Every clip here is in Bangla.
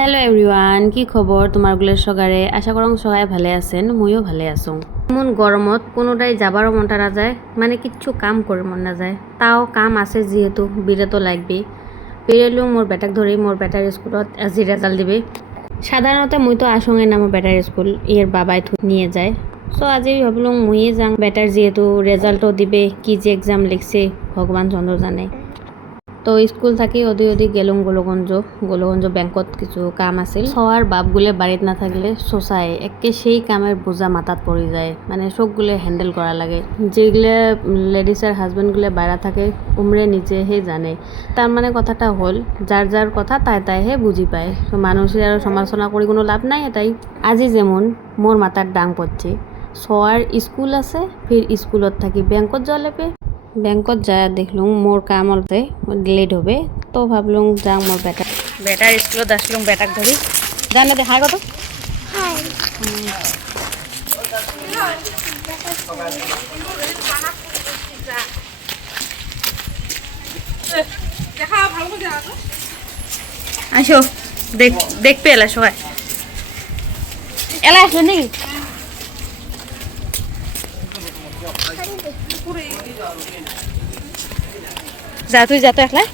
হ্যালো এভরিওয়ান, কি খবর তোমারগুলোর সগারে? আশা করং সবাই ভালে আছেন, মইও ভালে আছো। এমন গরমত কোনোটাই যাবারও মনটা না যায়, মানে কিচ্ছু কাম করে মন না যায়। তাও কাম আছে যেহেতু বিরত লাগবে। বেরোলেও মোর বেটাক ধরে মোর বেটার স্কুলত আজি রেজাল্ট দিবে। সাধারণত মুই তো আসঙে না মোর বেটার স্কুল, এর বাবাই নিয়ে যায়। সো আজি ভাবলুম মুইয়ে যাং, বেটার যেহেতু রেজাল্টও দিবে, কি যে এক্সাম লিখছে ভগবান চন্দ্র জানে। তো স্কুল থাকি অদি গেলুম গোলগঞ্জ ব্যাংকত কিছু কাম আছিল। সবার বাপগুলো বাড়িত না থাকলে সোসাই একে সেই কামের বোঝা মাথাত পড়ে যায়, মানে সবগুলো হ্যান্ডেল করা লাগে। যেগুলো লেডিসের হাজবেন্ডগুলো বাইরে থাকে উমরে নিজেহে জানে। তার মানে কথাটা হল, যার যার কথা তাই হে বুঝি পায়। তো মানুষের আর সমালোচনা করে কোনো লাভ নাই। এটাই আজি যেমন মোর মাথার ডাং পড়ছে, সবার স্কুল আছে, ফির স্কুলত থাকি ব্যাংকত যাওয়া লাগবে। ব্যাংকত যা দেখলুম মোর কাম অলতে লেট হবে, তো ভাবলুম যাং মোর বেটার স্কুলত আসলুম বেটাক ধরি। জানে দে হাই কত আসো দেখবে এলা সবাই এলা আসলো নাকি? যা তুই যা তো একলা।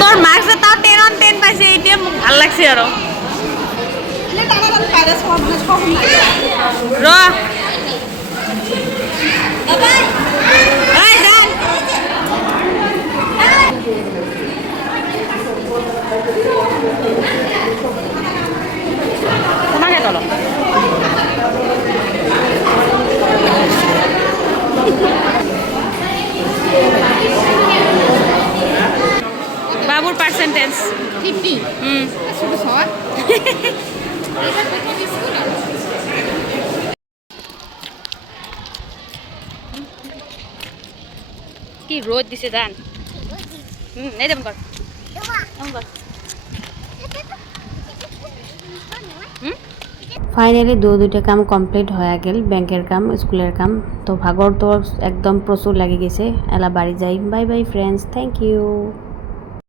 তোর মার্কসে তাও 10 on 10 পাইছে, এইটা মোক ভাল লাগছে আরো। র তোমাকে চলো বাবুর পার্সেন্টেজ 50। কি রোদ দিছে জান। এই দেব কর ফাইনালি দুইটা কাম কমপ্লিট হয়ে গেল, ব্যাংকের কাম স্কুলের কাম। তো ভাগর তো একদম প্রচুর লাগে গেছে। এলা বাড়ি যাই। Bye bye friends, thank you.